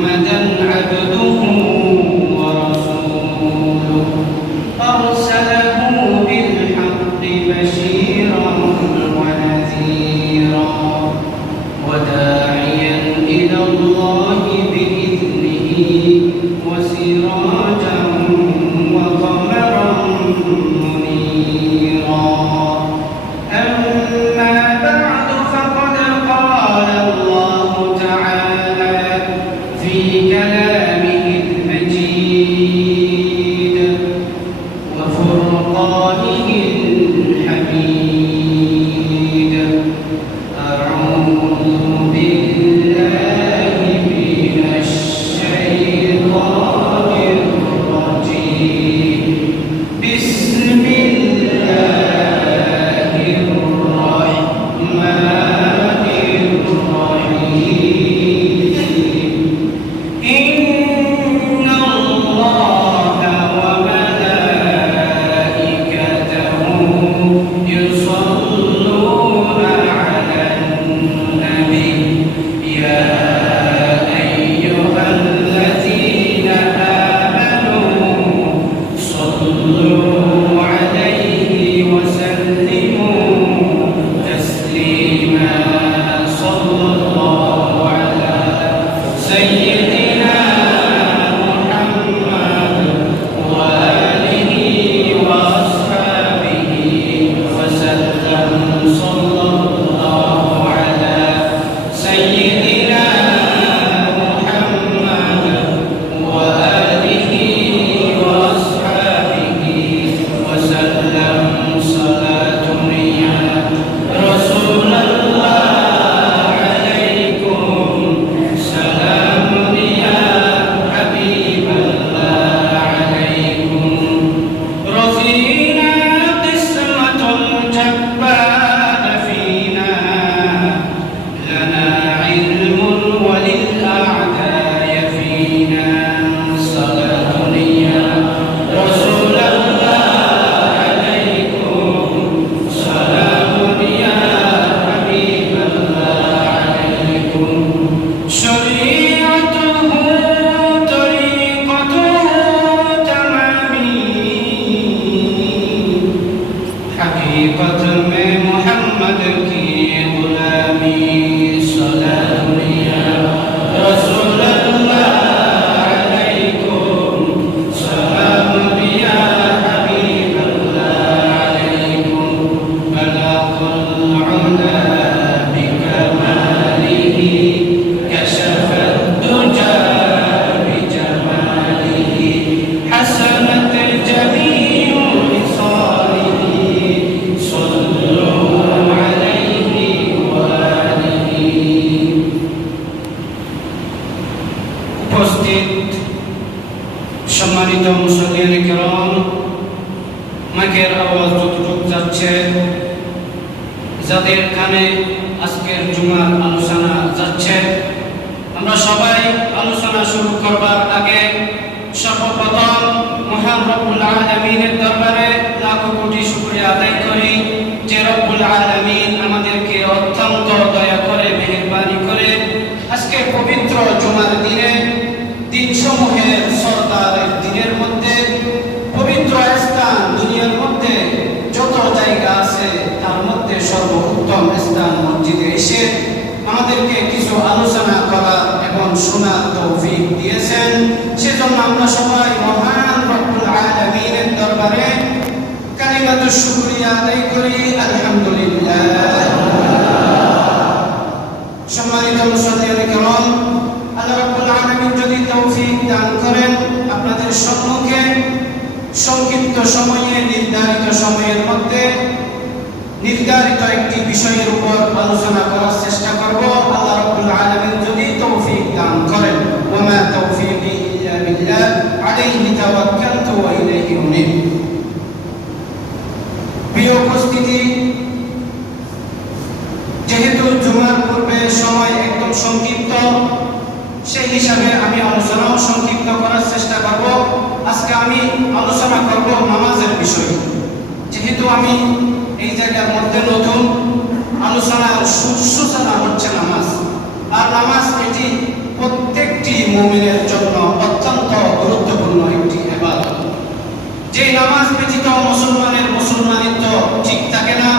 محمدا عبده ورسوله أرسله بالحق بشيرا ونذيرا وداعيا إلى الله بإذنه وسراجا وقمرا منيرا أما بعد فقد قال الله تعالى في كلامه المجيد وفرقانه الحميد أعوذ بالله من الشيطان الرجيم بسم الله الرحمن الرحيم إن الله وملائكته يصلون على النبي يا أيها الذين آمنوا صلوا عليه وسلموا تسليما صلى الله على سيدنا محمد وآله وأصحابه وسلم صلى الله على سيدنا محمد وآله وأصحابه وسلم صلاة يا رسول الله عليكم سلام يا حبيب الله عليكم رضينا قسمة الجبار فينا لنا علم وللأعداء فينا صلاة يا رسول الله عليكم سلام يا حبيب الله عليكم شريعته طريقته تمامي حقیقت میں محمد کی غلامی سلام یا رسول اللہ علیکم سلام یا حبیب اللہ علیکم بلغ العلا بکمالہ کشف الدجى بجماله حسنت جميع خصاله صلوا عليه وآله উপস্থিত সম্মানিত মুসলিম কিরাম মাইকের আওয়াজ যতটুকু যাচ্ছে যাদের কানে আজকের জুমার আলোচনা যাচ্ছে আমরা সবাই আলোচনা শুরু করবার আগে সর্বপ্রথম মহান রব্বুল আলামিনের দরবারে লাখ কোটি শুকরিয়া আদায় করি যে রব্বুল আলামিন আমাদেরকে অত্যন্ত দয়া করে মেহেরবানি করে আজকে পবিত্র জুমার দিনে দিনসমূহের সরদারের দিনের মধ্যে পবিত্র স্থান দুনিয়ার মধ্যে যত জায়গা আছে তার মধ্যে সর্বোত্তম স্থান মসজিদে এসে আমাদেরকে কিছু আলোচনা করার এবং শোনার তৌফিক দিয়েছেন সেজন্য আমরা সবাই মহান রব্বুল আলামিনের দরবারে কালিমাতু শুকরিয়া আদায় করি আলহামদুলিল্লাহ। সম্মানিত মুসলিম কিরাম আল্লাহ রাব্বুল আলামিন যদি তৌফিক দান করেন আপনাদের সম্মুখে সংক্ষিপ্ত সময়ে নির্ধারিত সময়ের মধ্যে নির্ধারিত একটি বিষয়ের উপর আলোচনা করার চেষ্টা করব আল্লাহ রাব্বুল আলামিন যদি তৌফিক দান করেন ওয়া মা তাওফীকি ইল্লা বিল্লাহ আলাইহি তাওয়াক্কালতু ওয়া ইলাইহি উনীব। প্রিয় উপস্থিতি যেহেতু জুমার পূর্বে সময় একদম সংক্ষিপ্ত সেই হিসাবে আমি আলোচনাও সংক্ষিপ্ত করার চেষ্টা করব। আজকে আমি আলোচনা করব নামাজের বিষয়। যেহেতু আমি এই জায়গার মধ্যে নতুন আলোচনার সূচনা হচ্ছে নামাজ, আর নামাজ এটি প্রত্যেকটি মুমিনের জন্য অত্যন্ত গুরুত্বপূর্ণ একটি ইবাদত। যে নামাজ ব্যতীত মুসলমানের মুসলমানিত্ব ঠিক থাকে না,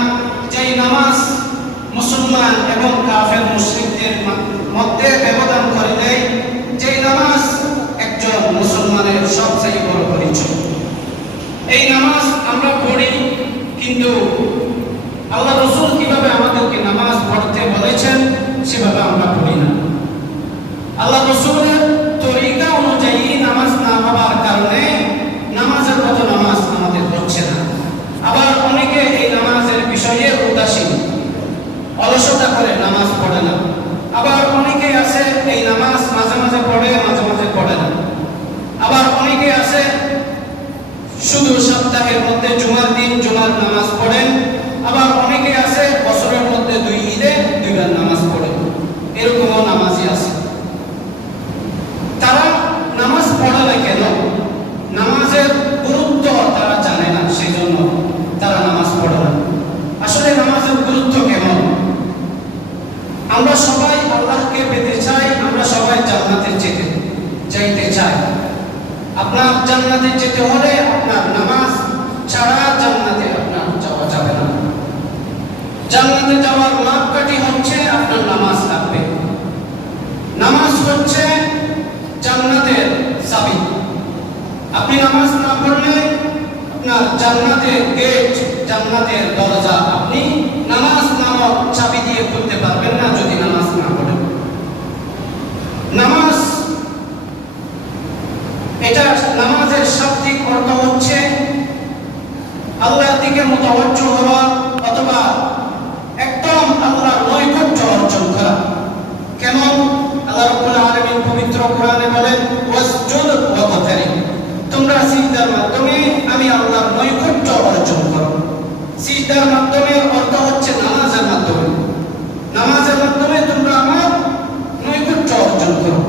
যে নামাজ মুসলমান এবং কাফের মুশরিকদের মধ্যে ব্যবধান করে দেয়, যে নামাজ একজন মুসলমানের সবচেয়ে বড় পরিচয়। এই নামাজ আমরা পড়ি, কিন্তু আল্লাহ রাসূল কিভাবে আমাদেরকে নামাজ পড়তে বলেছেন সেভাবে আমরা পড়ি না। আল্লাহ রাসূলের তরিকা অনুযায়ী নামাজ না হওয়ার কারণে নামাজের মতো নামাজ আমাদের হচ্ছে না। আবার অনেকে এই নামাজের বিষয়ে উদাসীন, অলসতা করে নামাজ পড়ে না। আবার অনেকে আছে এই নামাজ মাঝে মাঝে পড়ে, মাঝে মাঝে পড়ে না। আবার অনেকে আছে শুধু সপ্তাহের মধ্যে জুমার দিন জুমার নামাজ পড়েন। আবার অনেকে আছে বছরের মধ্যে 2 ঈদে 2 বার নামাজ পড়েন। এরকমও নামাজি আছে। তারা নামাজ পড়ে না কেন? নামাজের গুরুত্ব তারা জানে না, সেই জন্য তারা নামাজ পড়ে না। আসলে নামাজের গুরুত্ব কেমন? আমরা সবাই আল্লাহকে পেতে চাই, আমরা সবাই জান্নাতে যাইতে চাই। আপনার জান্নাতে যেতে হলে আপনার নামাজ ছাড়া জান্নাতে আপনার যাওয়া যাবে না। জান্নাতে যাওয়ার মাপকাঠি হচ্ছে আপনার নামাজ লাগবে। নামাজ হচ্ছে জান্নাতের চাবি। আপনি নামাজ না পড়লে আপনার জান্নাতের গেট, জান্নাতের দরজা আপনি নামাজ নামক চাবি দিয়ে খুলতে পারবেন না যদি নামাজ না পড়েন। নামাজ, এটা নামাজের শাব্দিক অর্থ হচ্ছে আল্লাহর দিকে মুতাওয়াজ্জহ হওয়া অথবা একদম আল্লাহর নৈকট্য অর্জন করা। কেমন? আল্লাহ রাব্বুল আলামিন পবিত্র কোরআনে বলেন, ওয়াসজুদ ওয়াবতারিক, তোমরা সিজদার মাধ্যমে আমি আল্লাহর নৈকট্য অর্জন করো। সিজদার মাধ্যমে অর্থ হচ্ছে নামাজের মাধ্যমে। নামাজের মাধ্যমে তোমরা আমার নৈকট্য অর্জন করো।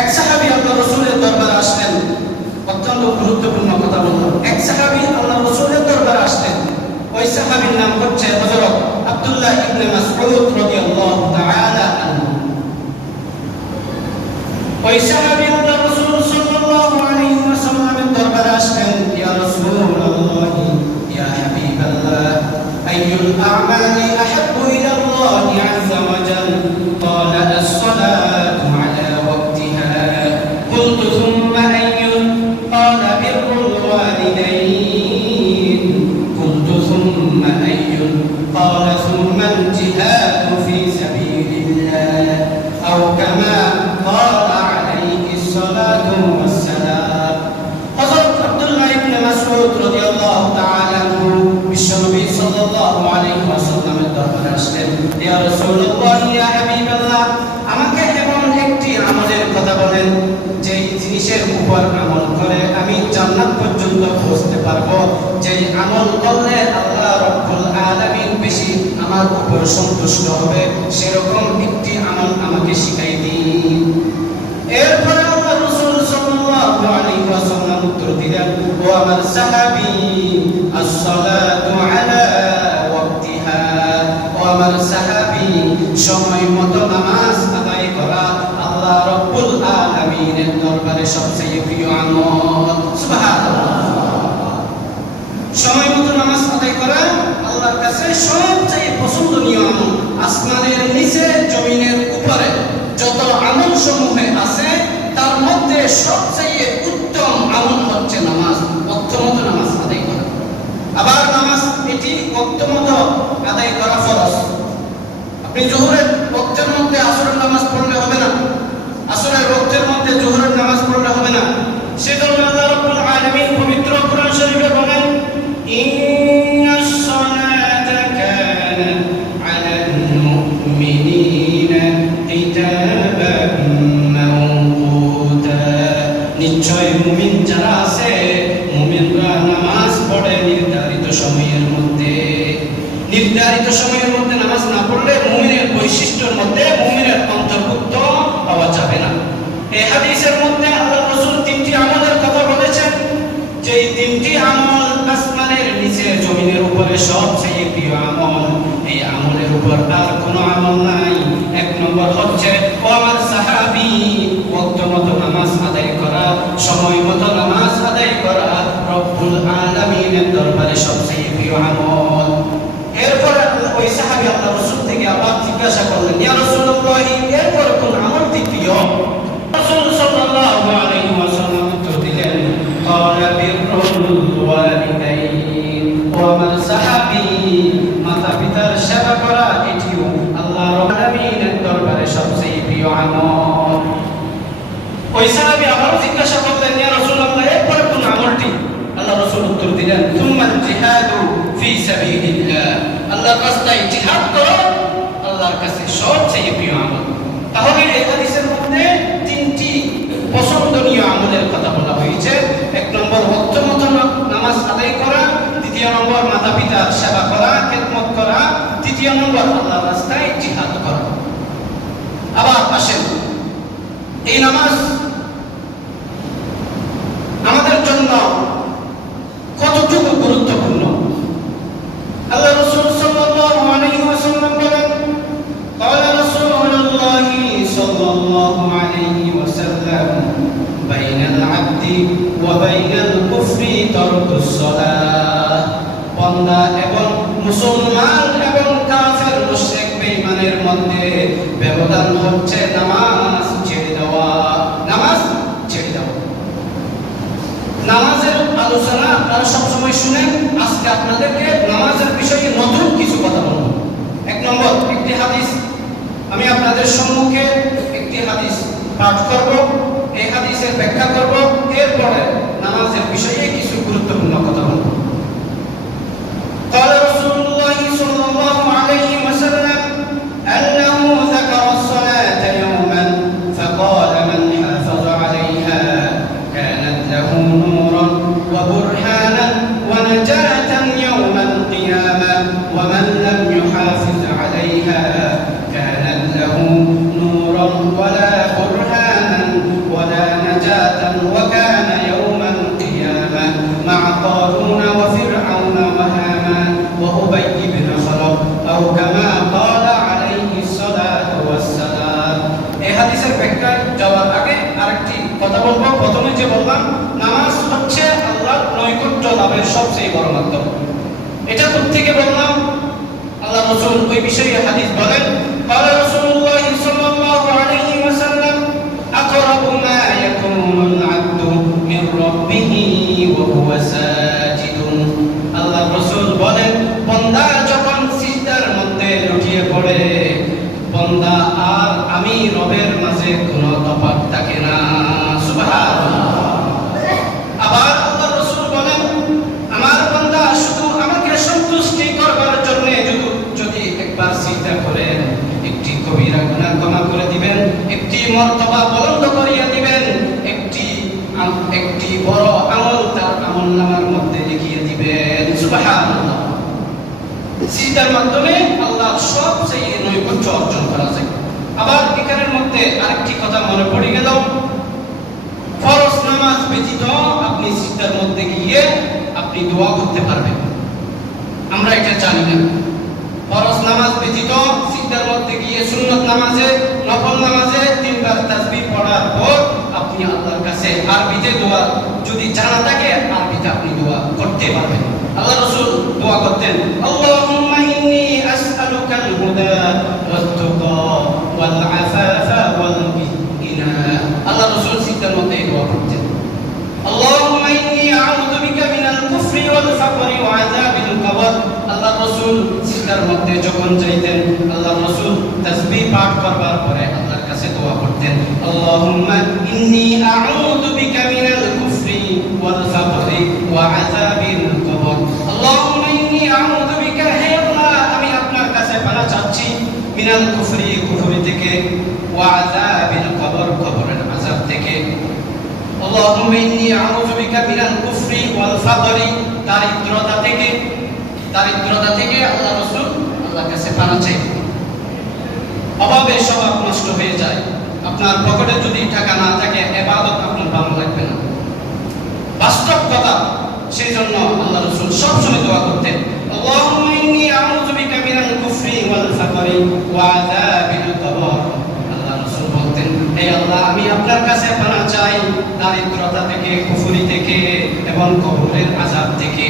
এক সাহাবী আল্লাহ রাসূলের দরবারে আসলেন, অত্যন্ত গুরুত্বপূর্ণ কথা বললেন। এক সাহাবী আল্লাহ রাসূলের দরবারে আসলেন। ওই সাহাবীর নাম হচ্ছে হযরত আব্দুল্লাহ ইবনে মাসউদ রাদিয়াল্লাহু তাআলা আনহু। ওই সাহাবী আল্লাহ রাসূল সাল্লাল্লাহু আলাইহি ওয়াসাল্লামের দরবারে আসলেন, ইয়া রাসূলুল্লাহ, ইয়া হাবিবাল্লাহ, আইয়ুল আ'মালি আহাব্বু ইলা আল্লাহ আযজা ওয়া জাল্লা? ক্বালা as-সালাতু আলা ওয়াক্তিহা। কুলতু থুম্মা আইয়ুন? ক্বালা বিররুল ওয়ালিদাইন। কুলতু থুম্মা আইয়ুন? ক্বালা থুম্মা আল-জিহাদু ফি সাবিলিল্লাহ আও কামা ক্বালা আলাইহিস সালাতু ওয়াস সালাম। হযরত আব্দুল্লাহ ইবনে মাসউদ রাদিয়াল্লাহু তাআলা আনহু বিশ্বনবী সাল্লাল্লাহু আলাইহি ওয়াসাল্লামের দরবারে আসলেন, ইয়া রাসূলুল্লাহ, ইয়া হাবিবাল্লাহ, আমাকে এমন একটি আমলের কথা বলেন যে জিনিসের উপর আমল করে আমি জান্নাত পর্যন্ত পৌঁছতে পারবো, যে আমল করলে আল্লাহ রাব্বুল আলামিন বেশি আমার উপর সন্তুষ্ট হবে, সেরকম একটি আমল আমাকে শিখাই দিন। এরপরে আল্লাহ রাসূল সাল্লাল্লাহু আলাইহি ওয়াসাল্লাম উত্তর দিলেন, ও আমার সাহাবী, as-সালাতু আলা ওয়াক্তিহা। ও আমার সাহাবী, সময় মতো নামাজ আদায় করা আল্লাহ রাব্বুল আলামিনের দরবারে সবচেয়ে প্রিয় আমল। সুবহানাল্লাহ। সময় মতো নামাজ আদায় করা আল্লাহর কাছে সবচেয়ে পছন্দনীয় আমল। আসমানের নিচে জমিনের উপরে যত আমল সমূহে আছে তার মধ্যে সবচেয়ে উত্তম আমল হচ্ছে নামাজ, ওয়াক্তমতো নামাজ আদায় করা। আবার নামাজ এটি ওয়াক্তমতো আদায় করা ফরজ। আপনি যোহরের ওয়াক্তের মধ্যে আসরের নামাজ পড়লে হবে না, আসরের ওয়াক্তের মধ্যে যোহরের নামাজ পড়লে হবে না। সেজন্য আল্লাহ রাব্বুল আলামিন পবিত্র কোরআন শরীফে বলেন, ইন্নাস সালাতা কানাত আলাল মুমিনিনা কিতাবান মাওকুতা। নিশ্চয় মুমিন যারা আছে, মুমিনরা নামাজ পড়ে নির্ধারিত সময়ের মধ্যে। নির্ধারিত সময়ের মধ্যে নামাজ না পড়লে মুমিনের বৈশিষ্ট্যের মধ্যে মুমিনের অন্তর্ভুক্ত হওয়া যাবে না। এই হাদিসের মধ্যে আল্লাহ রাসূল 3টি আমলের কথা বলেছেন, যে এই 3টি আমল আসমানের নিচে জমিনের উপরে সবচেয়ে প্রিয় আমল। এই আমলের উপর আর কোনো আমল নাই। এক নম্বর হচ্ছে, ও আমার সাহাবী, তৃতীয় নম্বর আল্লাহর রাস্তায় জিহাদ করা। আবার আসেন, এই নামাজ আমাদের জন্য কতটুকু গুরুত্বপূর্ণ। আল্লাহ রাসূল সাল্লাল্লাহু আলাইহি ওয়াসাল্লাম বলেন, قال رسول الله صلى الله عليه وسلم بين العبد وبين الكفر ترك الصلاة। বান্দা এবং মুসলমান এবং কাফের মুশরিক বেঈমানের মধ্যে ব্যবধান হচ্ছে নামাজ ছেড়ে দেওয়া। নামাজ ছেড়ে দেওয়া। নামাজের আলোচনা আপনারা সবসময় শুনেন, আজকে আপনাদেরকে নামাজের বিষয়ে নতুন কিছু কথা বলবো। এক নম্বর, একটি হাদিস আমি আপনাদের সম্মুখে একটি হাদিস পাঠ করব, এই হাদিসের ব্যাখ্যা করব, এরপরে নামাজের বিষয়ে কিছু গুরুত্বপূর্ণ কথা বলবো। قال رسول الله صلى الله عليه وسلم أنه ذكر الصلاة يوما فقال من حافظ عليها كانت له نورا وبرهانا ونجاة يوم القيامة ومن لم يحافظ عليها كانت له نورا ولا برهانا ولا نجاة وكان يوم القيامة مع قارون وفرعون وهامان وأبي بن خلف أو كما قال عليه الصلاة والسلام। এই হাদিসের ব্যাখ্যা যাওয়ার আগে আরেকটি কথা বলবো। প্রথমে যে বললাম, নামাজ হচ্ছে আল্লাহর নৈকট্য লাভের সবচেয়ে বড় মাধ্যম। এটা কোত্থেকে বললাম? আল্লাহ রাসূল ওই বিষয়ে হাদিস বলেন, قال رسول الله صلى الله عليه وسلم أقرب ما يكون العبد من ربه وهو ساجد। আল্লাহ রাসূল বলেন, বান্দা যখন সিজদার মধ্যে লুটিয়ে পড়ে, বান্দা আর আমি রবের মাঝে কোনো তফাৎ থাকে না। সুবহানাল্লাহ। আবার আল্লাহ রাসূল বলেন, আমার বান্দা শুধু আমাকে সন্তুষ্টি করবার জন্য যদি একবার সিজদা করেন, একটি কবিরা গুনাহ ক্ষমা করে দিবেন, একটি মর্তবা বুলন্দ করিয়া দিবেন, একটি বড় আমল তার আমলনামার মধ্যে লিখিয়ে দিবেন। সুবহানাল্লাহ। সিজদার মাধ্যমে আল্লাহর সবচেয়ে নৈকট্য অর্জন করা যায়। আবার এখানের মধ্যে আরেকটি কথা মনে পড়ে গেল, ফরজ নামাজ ব্যতীত আপনি সিজদার মধ্যে গিয়ে আপনি দোয়া করতে পারবেন। আমরা এটা জানি না। ফরজ নামাজ ব্যতীত সিজদার মধ্যে গিয়ে সুন্নত নামাজে, নফল নামাজে তিনবার তাসবিহ পড়ার পর আপনি আল্লাহর কাছে আরবিতে দোয়া যদি জানা থাকে, আরবিতে আপনি দোয়া করতে পারবেন। আল্লাহ রাসূল দোয়া করতেন, আল্লাহুম্মা ইন্নী আসআলুকাল হুদা ওয়াত তুকা ওয়াল আফাফা ওয়াল গিনা। আল্লাহ রাসূল সিজদার মধ্যে দোয়া করতেন, আল্লাহুম্মা ইন্নী আউযু বিকা মিনাল কুফরি ওয়াল ফাকরি ওয়া আযাবিল কবর। আল্লাহ রাসূল সিজদার মধ্যে যখন যাইতেন, আল্লাহ রাসূল তাসবিহ পাঠ করবার পরে আল্লাহর কাছে দোয়া করতেন, আল্লাহুম্মা ইন্নী আউযু বিকা মিনাল কুফরি ওয়াল ফাকরি ওয়া আযাবিল কবর। আল্লাহুম্মা ইন্নী আউযু বিকা, হে আল্লাহ আমি আপনার কাছে পানাহ চাচ্ছি, মিনাল কুফরি কুফরি থেকে, ওয়া আযাবিল কবর কবরের আযাব থেকে। আল্লাহুম্মা ইন্নী আউযু বিকা মিনাল কুফরি ওয়াল ফাকরি, দারিদ্রতা থেকে আল্লাহ রাসূল আল্লাহর কাছে পানাহ চাইতেন। অভাবে স্বভাব নষ্ট হয়ে যায়। আপনার পকেটে যদি টাকা না থাকে, ইবাদত আপনার ভালো লাগবে না, বাস্তব কথা। সেই জন্য আল্লাহ রাসূল সবসময় দোয়া করতেন, আল্লাহুম্মা ইন্নী আউযু বিকা মিনাল কুফরি ওয়াল ফাকরি ওয়া আযাবিল কবর। আল্লাহ রাসূল বলতেন, হে আল্লাহ আমি আপনার কাছে পানাহ চাই দারিদ্রতা থেকে, কুফরি থেকে এবং কবরের আযাব থেকে।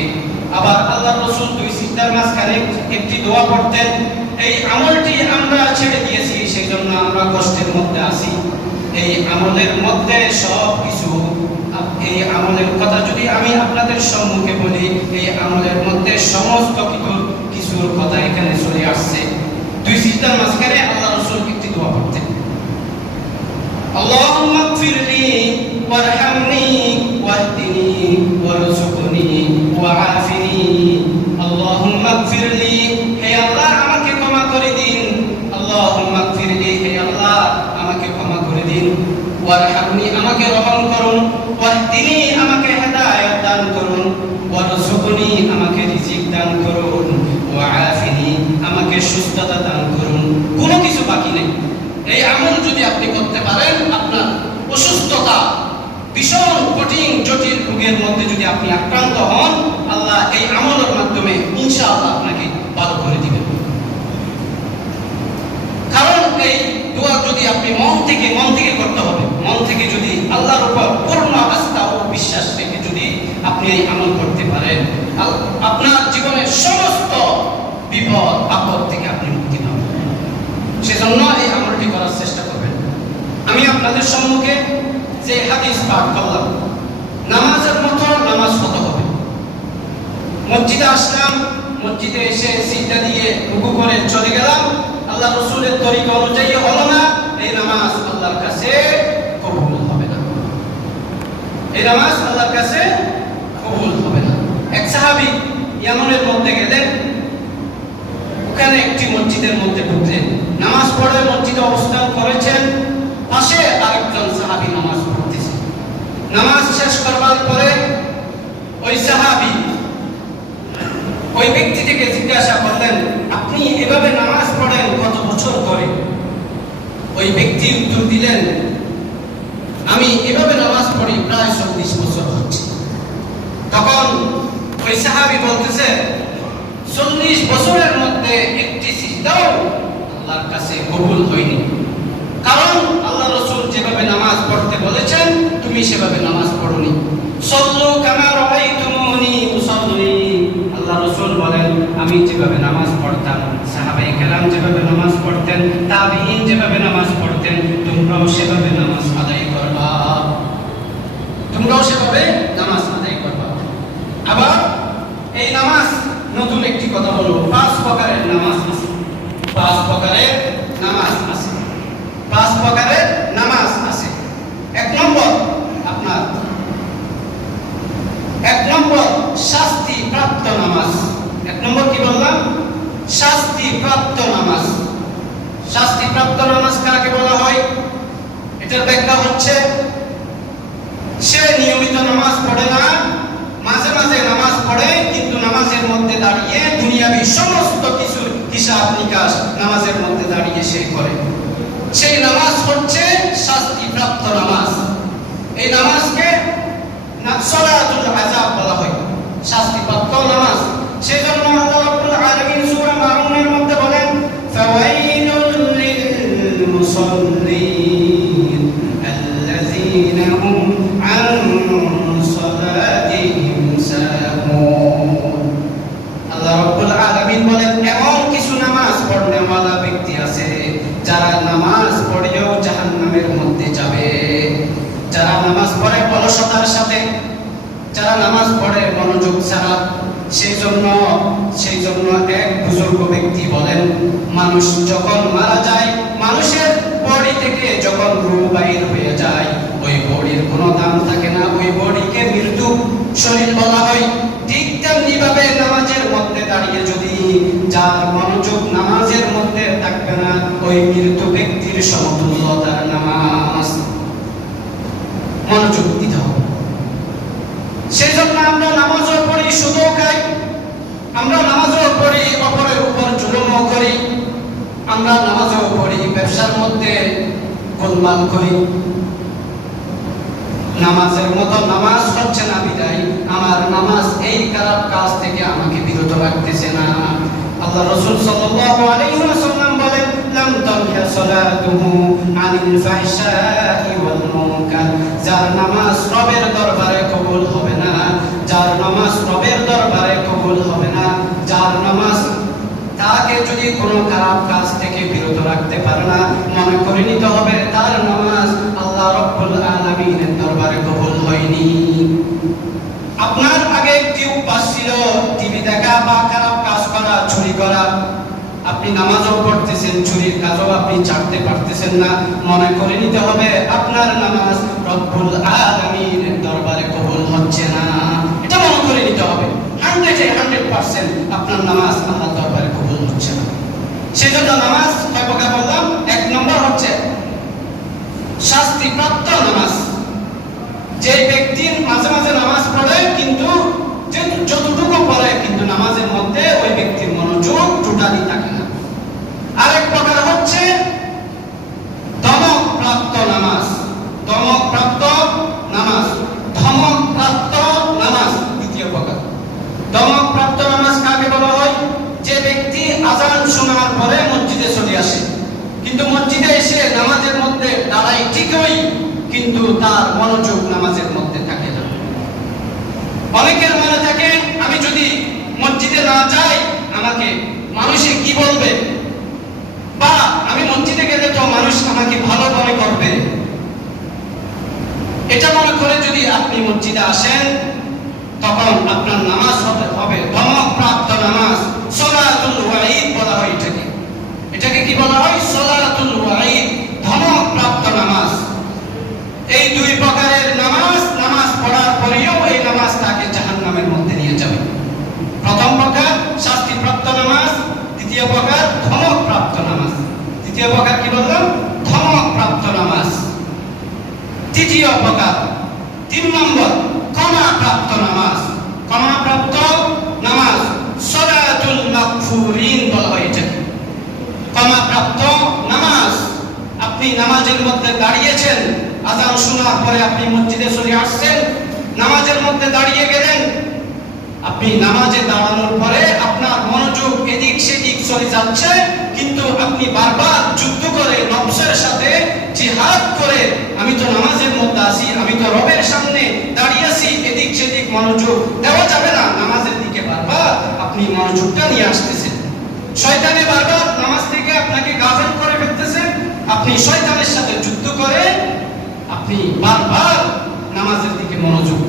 আবার আল্লাহ রাসূল দুই সিজদার মাঝখানে একটি দোয়া পড়তেন। এই আমলটি আমরা ছেড়ে দিয়েছি, সেই জন্য আমরা কষ্টের মধ্যে আছি। এই আমলের মধ্যে সবকিছু, এই আমলের কথা যদি আমি আপনাদের সম্মুখে বলি, এই আমলের মধ্যে সমস্ত কিছুর কথা এখানে চলে আসছে। দুই সিজদার মাঝখানে আল্লাহ রাসূল একটি দোয়া পড়তেন, আল্লাহুম্মা গফিরলি ওয়ারহামনি ওয়াহদিনি ওয়ারযুকনি ওয়াআফিনি। আল্লাহুম্মা গফিরলি, হে আল্লাহ আমাকে ক্ষমা করে দিন। আল্লাহুম্মা গফিরলি, হে আল্লাহ আমাকে ক্ষমা করে দিন। ওয়ারহামনি, আমাকে রহম করুন। ওয়াহদিনি, আমাকে হেদায়েত দান করুন। ওয়ারযুকনি, আমাকে রিজিক দান করুন। ওয়াআফিনি, আমাকে আমাকে সুস্থতা দান করুন, কোনো কিছু বাকি নেই। এই আমল যদি আপনি করতে পারেন, আপনার অসুস্থতা ভীষণ কঠিন জটিল রোগের মধ্যে যদি আপনি আক্রান্ত হন, আল্লাহ এই আমলের মাধ্যমে ইনশাআল্লাহ আপনাকে ভালো করে দিবেন। কারণ এই দোয়া যদি আপনি মন থেকে করতে হবে, মন থেকে যদি আল্লাহর উপর পূর্ণ আস্থা ও বিশ্বাস রেখে যদি আপনি এই আমল করতে পারেন, আপনার জীবনের সমস্ত বিপদ আপদ থেকে আপনি মুক্তি পাবেন। সেজন্য এই আমলটি করার চেষ্টা করবেন। আমি আপনাদের সম্মুখে যে হাদিস পাঠ করলাম, নামাজের মতো নামাজ হতে হবে। মসজিদে আসলাম, মসজিদে এসে সিজদা দিয়ে রুকু করে চলে গেলাম, আল্লাহ রাসূলের তরিকা অনুযায়ী হলো না, এই নামাজ আল্লাহর কাছে কবুল হবে না। এই নামাজ আল্লাহর কাছে কবুল হবে না। এক সাহাবী ইয়ামানের মধ্যে গেলেন, ওখানে একটি মসজিদের মধ্যে ঢুকলেন, নামাজ পড়ে মসজিদে অবস্থান করেছেন, পাশে আরেকজন সাহাবী নামাজ পড়তেছে। নামাজ শেষ করবার পরে ওই সাহাবী ওই ব্যক্তি থেকে জিজ্ঞাসা করলেন, আপনি এভাবে নামাজ পড়েন কত বছর ধরে? ওই ব্যক্তি উত্তর দিলেন, আমি এভাবে নামাজ পড়ি প্রায় 40 বছর হচ্ছে। তখন ওই সাহাবী বলতেছে, 40 বছরের মধ্যে একটি সিজদাও আল্লাহর কাছে কবুল হয়নি। কারণ আল্লাহ রাসূল যেভাবে নামাজ পড়তে বলেছেন, তুমি সেভাবে নামাজ পড়োনি। সাল্লু কামা রাআইতুমুনি উসাল্লি। আল্লাহ রাসূল বলেন, আমি যেভাবে নামাজ পড়তাম, সাহাবায়ে কেরাম যেভাবে নামাজ পড়তেন, তাবিঈন যেভাবে নামাজ পড়তেন, তোমরাও সেভাবে নামাজ আদায় করবা। তোমরাও সেভাবে নামাজ আদায় করবা। আবার এই নামাজ নতুন একটি কথা হলো, 5 প্রকারের নামাজ আছে। 5 প্রকারের নামাজ আছে। 5 প্রকারের নামাজ আছে। এক নম্বর শাস্তি প্রাপ্ত নামাজ। এক নম্বর কি বললাম? শাস্তি প্রাপ্ত নামাজ। শাস্তি প্রাপ্ত নামাজ কাকে বলা হয়? এটার ব্যাখ্যা হচ্ছে, সে নিয়মিত নামাজ পড়ে না, মাঝে মাঝে নামাজ পড়ে, কিন্তু নামাজের মধ্যে দাঁড়িয়ে দুনিয়াবি সমস্ত কিছুর হিসাব নিকাশ নামাজের মধ্যে দাঁড়িয়ে সে করে। সেই নামাজ হচ্ছে শাস্তি প্রাপ্ত নামাজ। এই নামাজকে সালাতুল আযাব বলা হয়, শাস্তি প্রাপ্ত নামাজ। সেজন্য আল্লাহ রাব্বুল আলামিন সূরা মাউনের মধ্যে বলেন, ফাওয়াইলুল লিল মুসাল্লিন আল্লাযীনা হুম আন সালাতিহিম সাহুন। আল্লাহ রাব্বুল আলামিন বলেন, এমন কিছু নামাজ পড়নেওয়ালা ব্যক্তি আছে যারা নামাজ পড়েও জাহান্নামের মধ্যে যাবে। যারা নামাজ পড়ে অলসতার সাথে, যারা নামাজ পড়ে মনোযোগ ছাড়া। সেই জন্য এক বুজুর্গ ব্যক্তি বলেন, মানুষ যখন মারা যায়, মানুষের বডি থেকে যখন রূহ বাইর হয়ে যায়, ওই বডির কোনো দাম থাকে না, ওই বডিকে মৃত্যু শরীর বলা হয়। ঠিক তেমনি ভাবে নামাজের মধ্যে দাঁড়িয়ে যদি যার মনোযোগ নামাজের মধ্যে থাকবে না, ওই মৃত ব্যক্তির সমতুল্য তার নামাজ। মনোযোগ দিতে হবে। সেই জন্য আমরা নামাজও পড়ি, সুদও খাই, আমরা নামাজও পড়ি, অপরের উপর জুলুমও করি, আমরা নামাজও পড়ি, ব্যবসার মধ্যে গোলমাল করি। নামাজের মতো নামাজ হচ্ছে না বিদায় আমার নামাজ এই খারাপ কাজ থেকে আমাকে বিরত রাখতেছে না। আল্লাহ রাসূল সাল্লাল্লাহু আলাইহি ওয়াসাল্লাম বলেন, লাম তানহা সালাতুহু আনিল ফাহশাই ওয়াল মুনকার। যার নামাজ রবের দরবারে কবুল হবে না, যার নামাজ রবের দরবারে কবুল হবে না, যার নামাজ তাকে যদি কোনো খারাপ কাজ থেকে বিরত রাখতে পারে না, মনে করে নিতে হবে তার নামাজ আল্লাহ রাব্বুল আলামিনের দরবারে কবুল হয়নি। আপনার আগে একটি অভ্যাস ছিল টিভি দেখা বা খারাপ কাজ করা, চুরি করা। আপনি নামাজও পড়তেছেন, চুরির কাজও আপনি ছাড়তে পারতেছেন না, মনে করে নিতে হবে আপনার নামাজ রব্বুল আলামিনের দরবারে কবুল হচ্ছে না। এটা মনে করে নিতে হবে 100% আপনার নামাজ আল্লাহর দরবারে কবুল হচ্ছে না। সেজন্য নামাজ কয় প্রকার বললাম? এক নম্বর হচ্ছে শাস্তিপ্রাপ্ত নামাজ। যে ব্যক্তি মাঝে মাঝে নামাজ পড়ে, কিন্তু যতটুকু পড়ে কিন্তু নামাজের মধ্যে ওই ব্যক্তির মনোযোগ টোটালি থাকে না, আরেক প্রকার হচ্ছে ধমকপ্রাপ্ত নামাজ। ধমকপ্রাপ্ত নামাজ, ধমকপ্রাপ্ত নামাজ দ্বিতীয় প্রকার। ধমকপ্রাপ্ত নামাজ কাকে বলা হয়? যে ব্যক্তি আযান শোনার পরে মসজিদে চলে আসে, কিন্তু মসজিদে এসে নামাজের মধ্যে দাঁড়ায় ঠিকই, কিন্তু তার মনোযোগ নামাজের মধ্যে থাকে না। অনেকের মনে থাকে আমি যদি মসজিদে না যাই আমাকে মানুষে কি বলবে, বা আমি মসজিদে গেলে তো মানুষ আমাকে ভালো মনে করবে। এটা মনে করে যদি আপনি মসজিদে আসেন তখন আপনার নামাজ হবে ধমকপ্রাপ্ত নামাজ, সালাতুল ওয়াঈদ বলা হয় এটাকে। এটাকে কি বলা হয়? সালাতুল ওয়াঈদ, ধমকপ্রাপ্ত নামাজ। এই দুই প্রকারের নামাজ, নামাজ পড়ার পরেও এই নামাজ তাকে জাহান্নামের মধ্যে নিয়ে যাবে। প্রথম প্রকার শাস্তিপ্রাপ্ত নামাজ, দ্বিতীয় প্রকার ধমকপ্রাপ্ত নামাজ। দ্বিতীয় প্রকার কি বললাম? ধমকপ্রাপ্ত নামাজ। তৃতীয় প্রকার, 3 নম্বর, ক্ষমাপ্রাপ্ত নামাজ। ক্ষমাপ্রাপ্ত নামাজ সালাতুল মাগফুরিন বলা হয় এটাকে। ক্ষমাপ্রাপ্ত নামাজ, আপনি নামাজের মধ্যে দাঁড়িয়েছেন, আযান শোনার পরে আপনি মসজিদে চলে আসছেন, নামাজের মধ্যে দাঁড়িয়ে গেলেন। আপনি নামাজে দাঁড়ানোর পরে আপনার মনোযোগ এদিক সেদিক চলে যাচ্ছে, কিন্তু আপনি বারবার যুদ্ধ করে নফসের সাথে জিহাদ করে আমি তো নামাজের মধ্যে আছি, আমি তো রবের সামনে দাঁড়িয়ে আছি, এদিক সেদিক মনোযোগ দেওয়া যাবে না। নামাজের দিকে বারবার আপনি মনোযোগটা নিয়ে আসতেছেন। শয়তানে বারবার নামাজ থেকে আপনাকে গাফেল করে ফেলতেছে। আপনি শয়তানের সাথে যুদ্ধ করে আপনি বারবার নামাজের দিকে মনোযোগ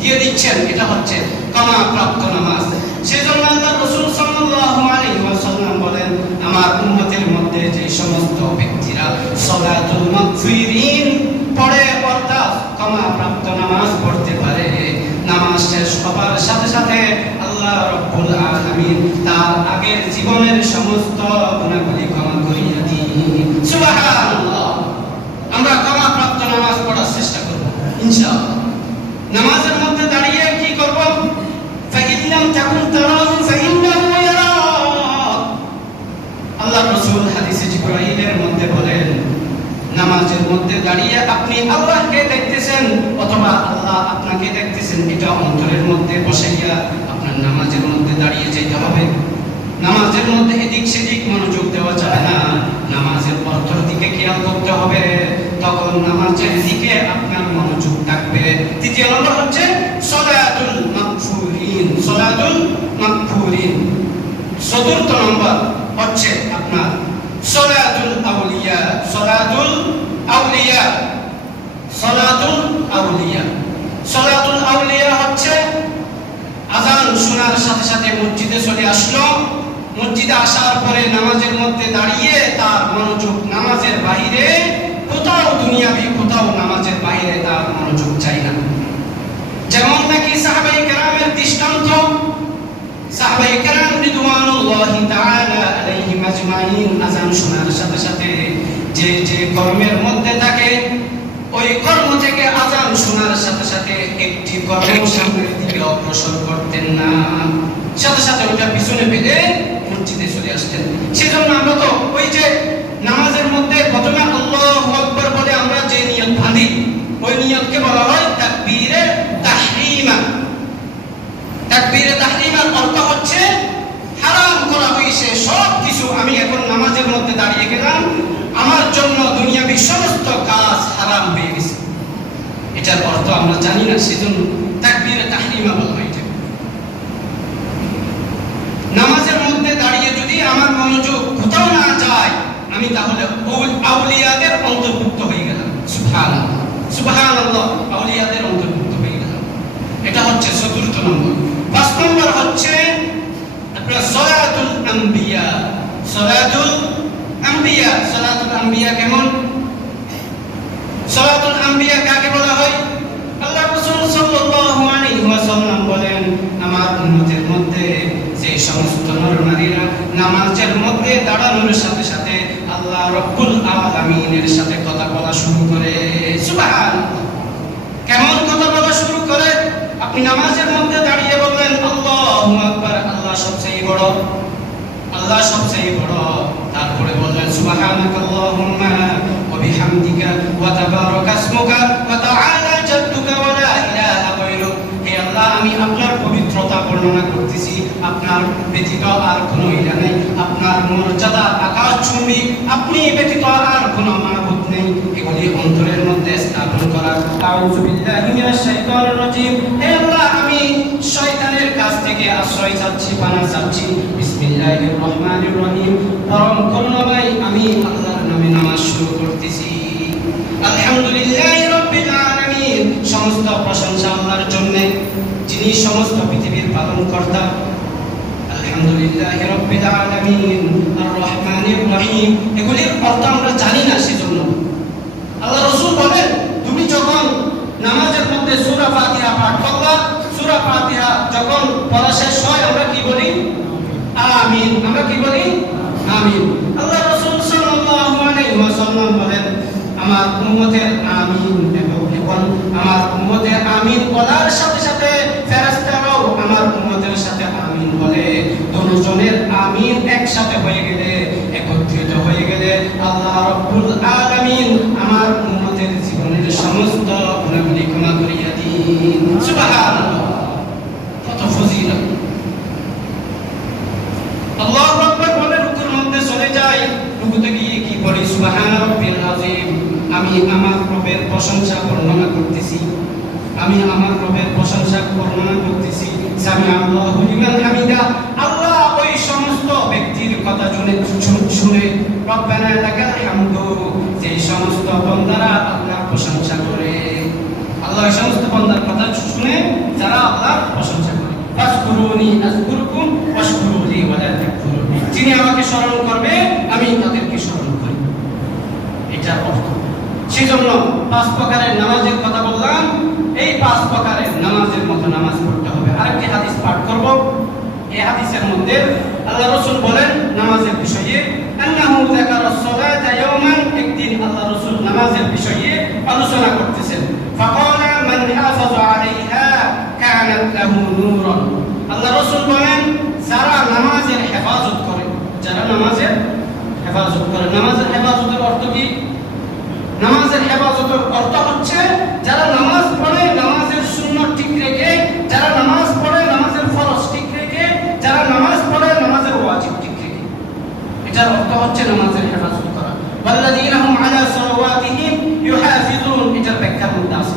দিয়ে দিচ্ছেন। এটা হচ্ছে ক্ষমাপ্রাপ্ত নামাজ। সেজন্য আল্লাহর রাসূল সাল্লাল্লাহু আলাইহি ওয়াসাল্লাম বলেন, আমার উম্মতের মধ্যে যে সমস্ত ব্যক্তিরা সালাতুল মাগফিরিন পড়ে, অর্থাৎ ক্ষমাপ্রাপ্ত নামাজ পড়তে পারে, নামাজ শেষ হবার সাথে সাথে আল্লাহ রাব্বুল আলামিন তার আগের জীবনের সমস্ত গুনাহগুলি ক্ষমা করিয়ে দিন। সুবহানাল্লাহ। আমরা ক্ষমাপ্রাপ্ত নামাজ পড়ার চেষ্টা করব ইনশাআল্লাহ। নামাজের মধ্যে দাঁড়িয়ে কি করব? ফাইল্লাম তাকুন তারাহু ফাইন্নাহু ইয়ারাক। আল্লাহ রাসূল হাদিসে জিবরাইলের মধ্যে বলেন, নামাজের মধ্যে দাঁড়িয়ে আপনি আল্লাহকে দেখতেছেন অথবা আল্লাহ আপনাকে দেখতেছেন, এটা অন্তরের মধ্যে বসাইয়া আপনার নামাজের মধ্যে দাঁড়িয়ে যেতে হবে। নামাজের মধ্যে এদিক সেদিক মনোযোগ দেওয়া যাবে না, নামাজের অর্থের দিকে খেয়াল করতে হবে, তখন নামাজের দিকে আপনার মনোযোগ থাকবে। তৃতীয় নম্বর হচ্ছে সালাতুল মাগফুরিন। সালাতুল মাগফুরিন। চতুর্থ নম্বর হচ্ছে আপনার সালাতুল আউলিয়া। সালাতুল আউলিয়া। সালাতুল আউলিয়া। সালাতুল আউলিয়া হচ্ছে আযান শোনার সাথে সাথে মসজিদে চলে আসলো, মসজিদে আসার পরে নামাজের মধ্যে দাঁড়িয়ে তার মনোযোগ নামাজের বাইরে কোথাও, দুনিয়াবি কোথাও নামাজের বাইরে তার মনোযোগ চাই না। যেমন নাকি সাহাবায়ে কেরামের দৃষ্টান্ত, সাহাবায়ে কেরাম রিদওয়ানুল্লাহি তাআলা আলাইহিম আজমাইন আযান শোনার সাথে সাথে যে যে কর্মের মধ্যে থাকে, ওই কর্ম থেকে আযান শোনার সাথে সাথে একটি কর্ম সামনের দিকে অগ্রসর করতেন না, সাথে সাথে ওটা পিছনে ফেলে মসজিদে চলে আসতেন। সেজন্য আমরা তো ওই যে নামাজের মধ্যে প্রথমে আল্লাহু আকবার বলে আমরা যে নিয়ত বাঁধি, ওই নিয়তকে বলা হয় তাকবীরে তাহরিমা। তাকবীরে তাহরিমার অর্থ হচ্ছে হারাম করা হয়েছে সব কিছু। আমি এখন নামাজের মধ্যে দাঁড়িয়ে গেলাম, আমার জন্য দুনিয়াবি সমস্ত কাজ হারাম হয়ে গেছে। এটার অর্থ আমরা জানি না, সেজন্য তাকবীরে তাহরিমা বলা হয়। নামাজের মধ্যে দাঁড়িয়ে যদি আমার মনোযোগ কোথাও না যায়, আমি তাহলে আউলিয়াদের অন্তর্ভুক্ত হয়ে গেলাম। সুবহানাল্লাহ, সুবহানাল্লাহ, আউলিয়াদের অন্তর্ভুক্ত হয়ে গেলাম। এটা হচ্ছে চতুর্থ নম্বর। 5 নম্বর হচ্ছে আপনার সালাতুল আম্বিয়া। সালাতুল আম্বিয়া। সালাতুল আম্বিয়া কেমন? সালাতুল আম্বিয়া কাকে বলা হয়? আল্লাহ রাসূল সাল্লাল্লাহু আলাইহি ওয়াসাল্লাম বলেন, আমার উম্মতের মধ্যে যে সমস্ত নর-নারীরা নামাজের মধ্যে দাঁড়ানোর সাথে সাথে আল্লাহ রাব্বুল আলামিনের সাথে কথা বলা শুরু করে। সুবহানাল্লাহ। কেমন কথা বলা শুরু করে? আপনি নামাজের মধ্যে দাঁড়িয়ে বললেন আল্লাহু আকবার, আল্লাহ সবচেয়ে বড়, আল্লাহ সবচেয়ে বড়। তার তারপরে বললেন সুবহানাকাল্লাহুম্মা ওয়া বিহামদিকা ওয়া তাবারাকা ইসমুকা ওয়া তাআলা জাদ্দুকা ওয়া লা ইলাহা গায়রুক। হে আল্লাহ, আমি আপনার পবিত্রতা বর্ণনা করতেছি, আপনার ব্যতীত আর কোনো ইলাহ নেই, আপনার মর্যাদা আকাশ চুম্বি, আপনি ব্যতীত আর কোনো মাবুদ নেই। এগুলি অন্তরের মধ্যে স্থাপন করা। আউযু বিল্লাহি মিনাশ শাইতানির রাজীম। হে আল্লাহ, আমি শয়তানের কাছ থেকে আশ্রয় চাচ্ছি, পানাহ চাচ্ছি। বিসমিল্লাহির রহমানির রহিম। পরম করুণাময় আমি আল্লাহর নামে নামাজ শুরু করতেছি। আলহামদুলিল্লাহি রাব্বিল আলামিন। সমস্ত প্রশংসা আল্লাহর জন্য, যিনি সমস্ত পৃথিবীর পালনকর্তা। আলহামদুলিল্লাহি রাব্বিল আলামিন আর রহমানির রহিম। এগুলির অর্থ আমরা জানি না, সেজন্য আল্লাহ রাসূল বলেন, তুমি যখন নামাজের মধ্যে সূরা ফাতিহা পাঠ করবা, সূরা ফাতিহা যখন পড়া শেষ হয় আমরা কি বলি? আমিন। আমরা কি বলি? আমিন। আল্লাহ রাসূল সাল্লাল্লাহু আলাইহি ওয়াসাল্লাম বলেন, আমার উম্মতের আমিন এবং আমার উম্মতের আমিন বলার সাথে সাথে ফেরেশতারাও আমার উম্মতের সাথে আমিন বলে। দুজনের আমিন একসাথে হয়ে গেলে, একত্রিত হয়ে গেলে আল্লাহ রাব্বুল আলামিন আমার উম্মতের জীবনের সমস্ত গুনাহগুলি ক্ষমা করিয়া দিন। সুবহানাল্লাহ, কত ফজিলত! আল্লাহু আকবার বলে রুকুর মধ্যে চলে যায়, রুকুতে গিয়ে কি পড়ি? সুবহানা রাব্বিল আযীম। আমি আমার রবের প্রশংসা বর্ণনা করতেছি, আমি আমার রবের প্রশংসা বর্ণনা করতেছি। সামি আল্লাহু লিমান হামিদা। আল্লাহ ওই সমস্ত ব্যক্তির কথা শুনে রব্বানা লাকাল হামদু, যে সমস্ত বান্দারা আল্লাহর প্রশংসা করে। আল্লাহ ওই সমস্ত বান্দার কথা শুনে যারা আল্লাহর প্রশংসা করে। ফাসকুরুনি আযকুরকুম ওয়াশকুরুলি ওয়ালা তাকফুরুন। যিনি আমাকে স্মরণ করবে আমি তাদেরকে স্মরণ করি, এটা অর্থ। সেজন্য পাঁচ প্রকারের নামাজের কথা বললাম। এই পাঁচ প্রকারের নামাজের মতো নামাজ পড়তে হবে। আরেকটি হাদিস পাঠ করব। এই হাদিসের মধ্যে আল্লাহ রাসূল বলেন নামাজের বিষয়ে, আন্নাহু যাকারা সালাতা ইয়াওমান। একদিন আল্লাহ রাসূল নামাজের বিষয়ে আলোচনা করতেছেন। ফাকালা মান হাফাযা আলাইহা কানাত লাহু নূরুন। আল্লাহ রাসূল বলেন, যারা নামাজের হেফাজত করে, যারা নামাজের হেফাজত করে। নামাজের হেফাজতের অর্থ কি? নামাজের হেফাজতের অর্থ হচ্ছে যারা নামাজ পড়ে নামাজের সুন্নাত ঠিক রেখে, যারা নামাজ পড়ে নামাজের ফরজ ঠিক রেখে, যারা নামাজ পড়ে নামাজের ওয়াজিব ঠিক রেখে। এটার অর্থ হচ্ছে নামাজের হেফাজত করা। ওয়াল্লাযীনা হুম আলা সালাওয়াতিহিম ইউহাফিজুন। এটার ব্যাখ্যার মধ্যে আছে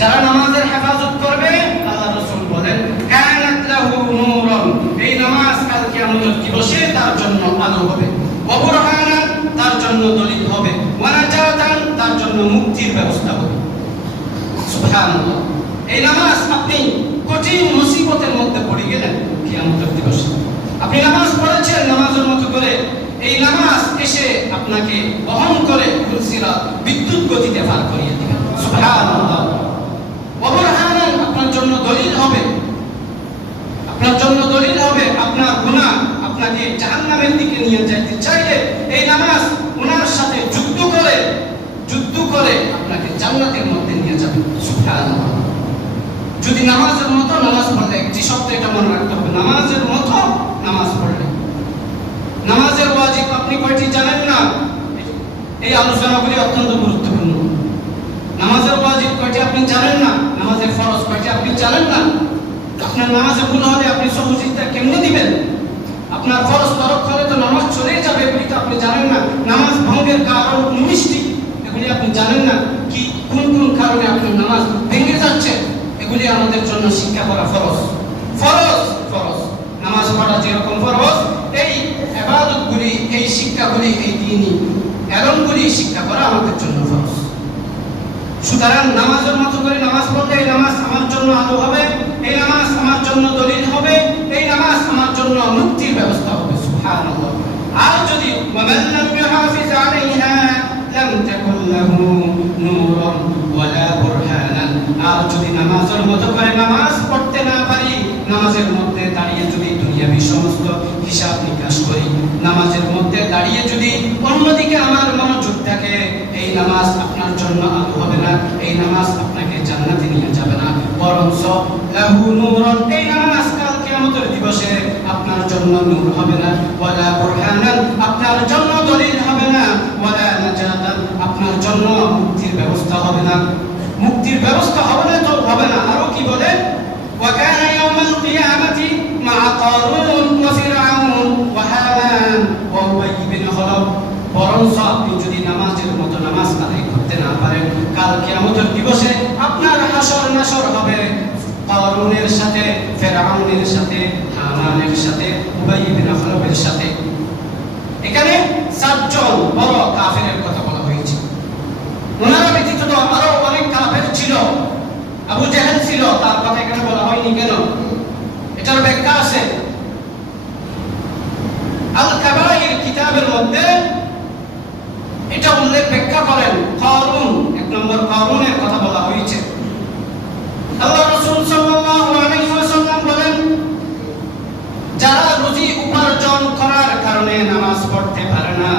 যারা নামাজের হেফাজত করবে, আল্লাহ রাসূল বলেন কানাত লাহু নূরুন। এই নামাজ কাল কিয়ামতের দিবসে তার জন্য আলো হবে। ওয়া বুরহানান, তার জন্য দলিল হবে। ওয়া নাজাতান, তার জন্য মুক্তির ব্যবস্থা হবে। সুবহানাল্লাহ। এই নামাজ আপনি কঠিন মুসিবতের মধ্যে পড়ে গেলেন কিয়ামতের দিবসে, আপনি নামাজ পড়েছেন নামাজের মতো করে, এই নামাজ এসে আপনাকে বহন করে সিরাত বিদ্যুৎ গতিতে পার করিয়ে দিবে। সুবহানাল্লাহ। ওয়া বুরহানান, আপনার জন্য দলিল হবে, আপনার জন্য দলিল হবে। আপনার গুনাহ আপনাকে জাহান্নামের দিকে নিয়ে যেতে চাইলে এই নামাজ ওনার সাথে যুদ্ধ করে আপনাকে জান্নাতের মধ্যে নিয়ে যাবে। সুবহানাল্লাহ। যদি নামাজের মতো নামাজ পড়লে, একটি শব্দ এটা মনে রাখতে হবে, নামাজের মতো নামাজ পড়লে। নামাজের ওয়াজিব আপনি কয়টি জানেন না? এই আলোচনাগুলি অত্যন্ত গুরুত্বপূর্ণ। নামাজের ওয়াজিব কয়টি আপনি জানেন না? নামাজের ফরজ কয়টি আপনি জানেন না? আপনার নামাজে ভুল হলে আপনি সহযোগিতা কেমনে দিবেন? আপনার ফরজ তরক হলে তো নামাজ চলেই যাবে, এগুলি তো আপনি জানেন না। নামাজ ভঙ্গের কারণ 19টি, এগুলি আপনি জানেন না। কি কোন কোন কারণে আপনার নামাজ ভেঙে যাচ্ছে, এগুলি আমাদের জন্য শিক্ষা করা ফরজ। ফরজ নামাজ পড়া যেরকম ফরজ, এই ইবাদতগুলি, এই শিক্ষাগুলি, এই দ্বীনি এলমগুলি শিক্ষা করা আমাদের জন্য ফরজ। সুতরাং নামাজের মতো করে নামাজ পড়লে এই নামাজ আমার জন্য আলো হবে, এই নামাজ আমার জন্য দলিল হবে, এই নামাজ আমার জন্য মুক্তির ব্যবস্থা হবে। সুবহানাল্লাহ। আর যদি ওয়ামান লাম ইউহাফিজ আলাইহা লাম তাকুন লাহু নূরুন ওয়ালা বুরহানান। আর যদি নামাজের মতো করে নামাজ পড়তে না পারি, নামাজের মধ্যে দাঁড়িয়ে যদি দুনিয়াবি সমস্ত হিসাব নিকাশ করি, নামাজের মধ্যে দাঁড়িয়ে যদি অন্যদিকে আমার মনোযোগ থাকে, এই নামাজ আপনার জন্য আলো হবে না, এই নামাজ আপনাকে জান্নাতে নিয়ে যাবে না। বরং লাহু নূরুন, এই নামাজ কাল কিয়ামত কিয়ামতের দিবসে আপনার জন্য নূর হবে না, ওয়ালা বুরহানান আপনার জন্য দলিল হবে না, ওয়ালা নাজাতান আপনার জন্য মুক্তির ব্যবস্থা হবে না। মুক্তির ব্যবস্থা হবে না তো হবে না, আরো কি বলে ওয়া কানা ইয়াউমাল কিয়ামাতি মা কারুন ওয়া ফিরআউন ওয়া হামান ওয়া উবাই ইবনে খালাব। বরঞ্চ আপনি যদি নামাজের মতো নামাজ আদায় করতে না পারেন, কাল কিয়ামতের দিবসে আপনার হাসর নাসর হবে কারুনের সাথে, ফিরআউনের সাথে, হামানের সাথে, উবাই ইবনে খালাবের সাথে। এখানে চারজন বড় কাফেরের কথা বলা হয়েছে। ওনারা ব্যতীত তো আরো অনেক কাফের ছিল, আবু জাহেল ছিল, তার কথা এখানে বলা হয়নি কেন? এটার ব্যাখ্যা আছে আল কাবাইর কিতাবের মধ্যে। এটা উল্লেখ ব্যাখ্যা করেন কারুন, এক নম্বর কারুনের কথা বলা হয়েছে। আল্লাহ রাসূল সাল্লাল্লাহু আলাইহি ওয়াসাল্লাম বলেন, যারা রুজি উপার্জন করার কারণে নামাজ পড়তে পারে না,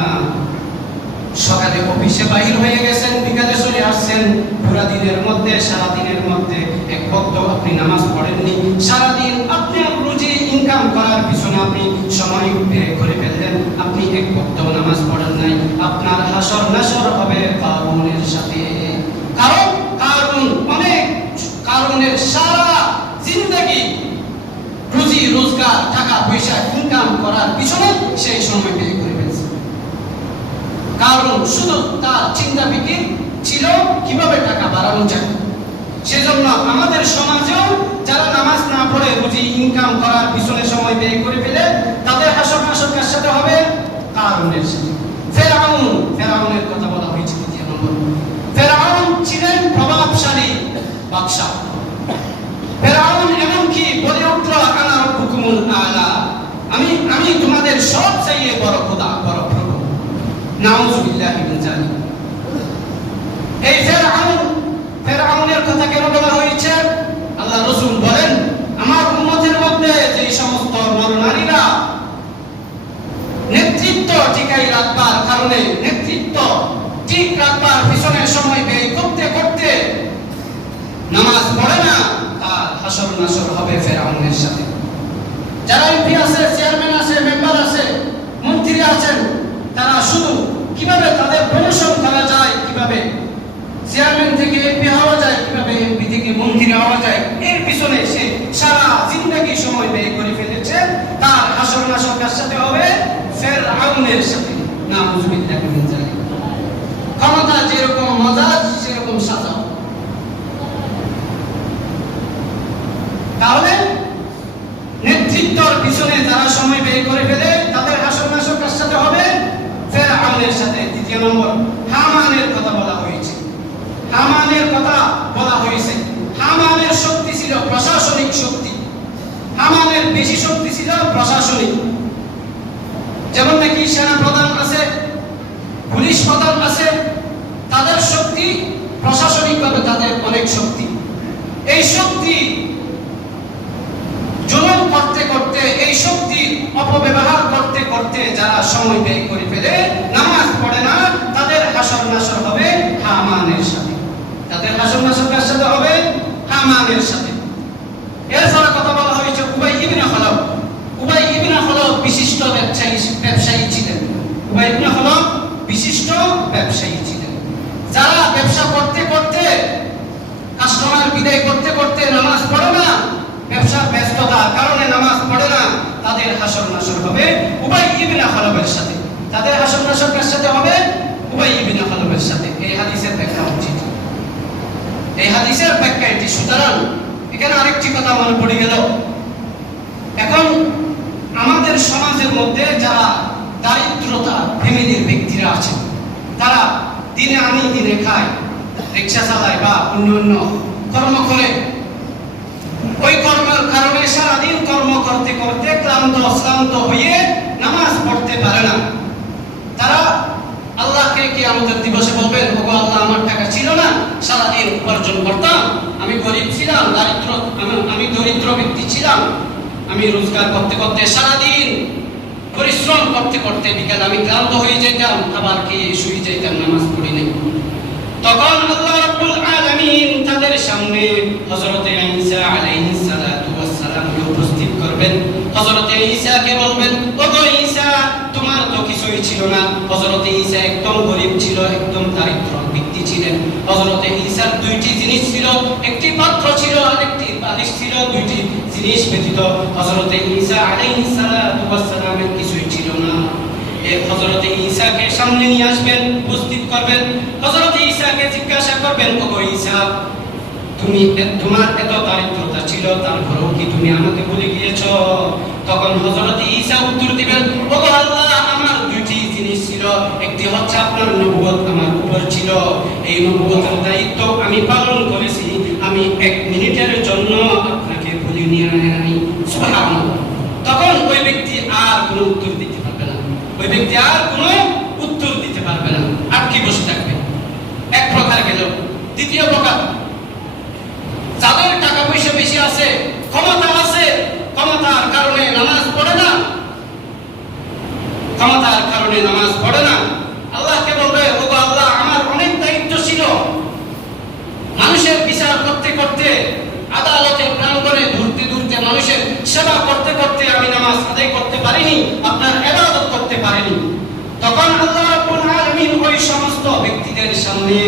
সকালে অফিসে বাহির হয়ে গেছেন, বিকালে চলে আসছেন, পুরা দিনের মধ্যে সারা দিনের মধ্যে এক ওয়াক্ত আপনি নামাজ পড়েননি, সারা দিন আপনি রুজি ইনকাম করার পিছনে আপনি সময় ব্যয় করে ফেললেন, আপনি এক ওয়াক্ত নামাজ পড়েন নাই, আপনার হাসর নাসর হবে কারুনের সাথে। কারণ কারুন অনেক কারুনের সারা জিন্দেগি রুজি রোজগার টাকা পয়সা ইনকাম করার পিছনে সেই সময় ব্যয় করে ফেলছে। কারণ শুধু তার চিন্তা ফিকির ছিল কিভাবে টাকা বাড়ানো যায়। সেজন্য আমাদের সমাজেও যারা নামাজ না পড়ে রুজি ইনকাম করার পিছনে সময় ব্যয় করে ফেলে, তাদের হাসর নাসর কার সাথে হবে? কারুনের সাথে। ফেরাউনের কথা বলা হয়েছে দ্বিতীয় নম্বর। ফেরাউন ছিলেন প্রভাবশালী বাদশা। ফেরাউন এমনকি বলে উঠল, আনা রাব্বুকুমুল আলা, আমি তোমাদের সবচেয়ে বড় খোদা, বড় প্রভু। নাউযুবিল্লাহি মিন যালিক। এই ফেরাউনের কথা কেন বলা হয়েছে? আল্লাহ রাসূল বলেন, আমার উম্মতের মধ্যে যে সমস্ত নরনারীরা নেতৃত্ব টিকাই রাখবার কারণে, নেতৃত্ব ঠিক রাখবার পিছনে সময় ব্যয় করতে করতে নামাজ পড়ে না, তার হাসর নাসর হবে ফেরাউনের সাথে। যারা এমপি আছে, চেয়ারম্যান আছে, মেম্বার আছে, মন্ত্রী আছেন, তারা শুধু কিভাবে তাদের প্রমোশন করা যায়, কিভাবে চেয়ারম্যান থেকে এমপি হওয়া যায়, কিভাবে এমপি থেকে মন্ত্রী হওয়া যায়, এর পিছনে সে সারা জিন্দেগি সময় ব্যয় করে ফেলেছে। তার হাসর নাসর কার সাথে হবে? ফেরাউনের সাথে। নাউযুবিল্লাহি মিন যালিক। ক্ষমতা যেরকম মজা সেরকম সাজা। তাহলে নেতৃত্বের পিছনে যারা সময় ব্যয় করে ফেলে, তাদের হাসর নাসর কার সাথে হবে? ফেরাউনের সাথে। দ্বিতীয় নম্বর হামানের কথা বলা হয়েছে। হামানের কথা বলা হয়েছে। হামানের শক্তি ছিল প্রশাসনিক শক্তি। হামানের বেশি শক্তি ছিল প্রশাসনিক। যেমন নাকি সেনা প্রধান আছে, পুলিশ প্রধান আছে, তাদের শক্তি প্রশাসনিকভাবে তাদের অনেক শক্তি। এই শক্তি জুলুম করতে করতে, এই শক্তি অপব্যবহার করতে করতে যারা সময় ব্যয় করে ফেলে, নামাজ পড়ে না, তাদের হাসর নাসর হবে হামানের সাথে। তাদের হাসর নাসর কার সাথে হবে? হামানের সাথে। এরপরে কথা বলা হয়েছে উবাই ইবনে খালাব। উবাই ইবনে খালাব বিশিষ্ট ব্যবসায়ী ছিলেন। উবাই ইবনে খালাব বিশিষ্ট ব্যবসায়ী ছিলেন। যারা ব্যবসা করতে করতে, কাস্টমার বিদায় করতে করতে নামাজ পড়ে না, ব্যবসার ব্যস্ততার কারণে নামাজ পড়ে না, তাদের হাসর নাসর হবে উবাই ইবনে খালাবের সাথে। তাদের হাসর নাসর কার সাথে হবে? উবাই ইবনে খালাবের সাথে। এই হাদিসের ব্যাখ্যা উচিত, এই হাদিসের ব্যাখ্যা এটি। সুতরাং এখানে আরেকটি কথা মনে পড়ে গেল। এখন আমাদের সমাজের মধ্যে যারা দারিদ্রতা ফ্যামিলির ব্যক্তিরা আছেন, তারা দিনে আনি দিনে খায়, রিক্সা চালায় বা অন্য কর্ম করে। ওই কর্মের কারণে সারাদিন কর্ম করতে করতে ক্লান্ত হয়ে নামাজ পড়তে পারে না। তারা আল্লাহকে কিয়ামতের দিবসে বলবেন, ওগো আল্লাহ, আমার টাকা ছিল না, সারাদিন উপার্জন করতাম, আমি গরিব ছিলাম, আমি দরিদ্র ব্যক্তি ছিলাম, আমি রোজগার করতে করতে সারাদিন পরিশ্রম করতে করতে বিকাল আমি ক্লান্ত হয়ে যেতাম, আবার খেয়ে শুয়ে যেতাম, নামাজ পড়ি নাই। তখন আল্লাহ রাব্বুল আলামিন তাদের সামনে হযরত ঈসা আলাইহিস সালাতু ওয়াস সালাম উপস্থিত করবেন। করবেন। হযরতে ঈসাকে বলবেন, ওগো ঈসা, তোমার তো কিছুই ছিল না। হযরতে ঈসা একদম গরীব ছিল, একদম দারিদ্র ব্যক্তি ছিলেন। হযরতে ঈসার দুইটি জিনিস ছিল, একটি পাত্র ছিল আর একটি বালিশ ছিল। দুইটি জিনিস ব্যতীত হযরতে ঈসা আলাইহিস সালাতু ওয়াস সালামের কিছুই ছিল না। হযরতে ঈসাকে সামনে নিয়ে আসবেন, উপস্থিত করবেন। হযরতে ঈসাকে জিজ্ঞাসা করবেন, ওগো ঈসা, তুমি তোমার এত দারিদ্রতা ছিল, তারপরেও কি তুমি আমাকে ভুলে গিয়েছো? তখন হযরতে ঈসা উত্তর দিবেন, ওগো আল্লাহ, আমার দুইটি জিনিস ছিল, একটি হচ্ছে আপনার নবুয়ত আমার উপর ছিল, এই নবুয়তের দায়িত্ব আমি পালন করেছি, আমি 1 মিনিটের জন্য আপনাকে ভুলে নিয়ে নাই। সুবহানাল্লাহ। তখন ওই ব্যক্তি আর কোনো উত্তর দিতে পারবে না, ওই ব্যক্তি আর কোনো উত্তর দিতে পারবে না, আটকে বসে থাকবে। এক প্রকার গেল। দ্বিতীয় প্রকার, যাদের টাকা পয়সা বেশি আছে, ক্ষমতা আছে, ক্ষমতার কারণে নামাজ পড়ে না, ক্ষমতার কারণে নামাজ পড়ে না। আল্লাহকে বলবে, ওগো আল্লাহ, আমার অনেক দায়িত্ব ছিল, মানুষের বিচার করতে করতে, আদালতের প্রাঙ্গণে ঘুরতে ঘুরতে, মানুষের সেবা করতে করতে আমি নামাজ আদায় করতে পারিনি, আপনার ইবাদত করতে পারিনি। তখন আল্লাহ রাব্বুল আলামিন ওই সমস্ত ব্যক্তিদের সামনে